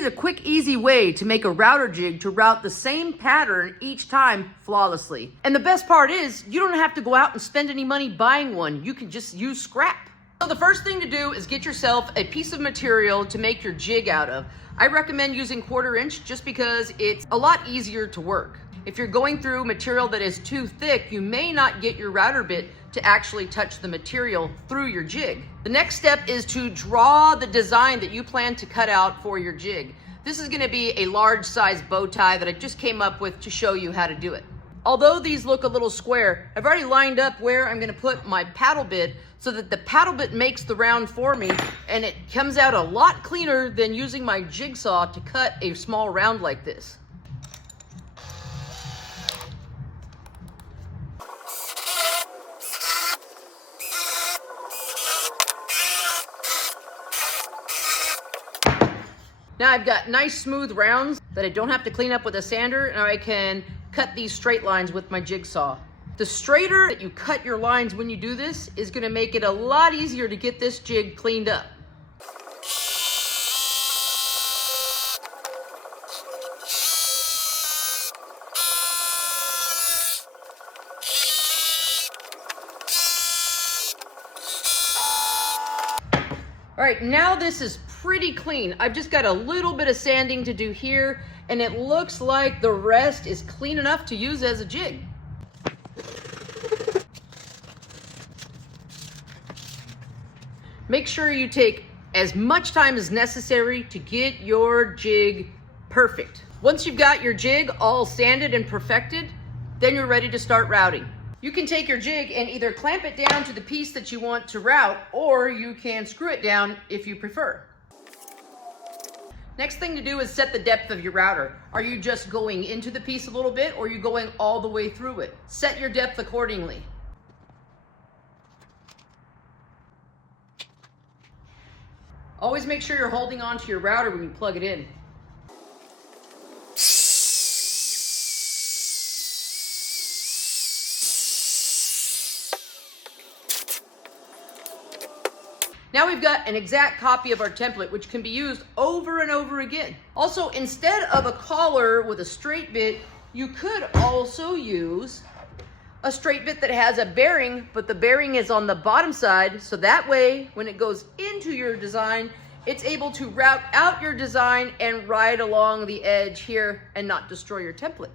is a quick, easy way to make a router jig to route the same pattern each time flawlessly. And the best part is, you don't have to go out and spend any money buying one. You can just use scrap. So the first thing to do is get yourself a piece of material to make your jig out of. I recommend using 1/4 inch just because it's a lot easier to work. If you're going through material that is too thick, you may not get your router bit to actually touch the material through your jig. The next step is to draw the design that you plan to cut out for your jig. This is going to be a large size bow tie that I just came up with to show you how to do it. Although these look a little square, I've already lined up where I'm going to put my paddle bit so that the paddle bit makes the round for me, and it comes out a lot cleaner than using my jigsaw to cut a small round like this. Now I've got nice smooth rounds that I don't have to clean up with a sander, and I can cut these straight lines with my jigsaw. The straighter that you cut your lines when you do this is going to make it a lot easier to get this jig cleaned up. All right, now this is pretty clean. I've just got a little bit of sanding to do here, and it looks like the rest is clean enough to use as a jig. Make sure you take as much time as necessary to get your jig perfect. Once you've got your jig all sanded and perfected, then you're ready to start routing. You can take your jig and either clamp it down to the piece that you want to route, or you can screw it down if you prefer. Next thing to do is set the depth of your router. Are you just going into the piece a little bit, or are you going all the way through it? Set your depth accordingly. Always make sure you're holding onto your router when you plug it in. Now we've got an exact copy of our template, which can be used over and over again. Also, instead of a collar with a straight bit, you could also use a straight bit that has a bearing, but the bearing is on the bottom side, so that way, when it goes into your design, it's able to route out your design and ride along the edge here and not destroy your template.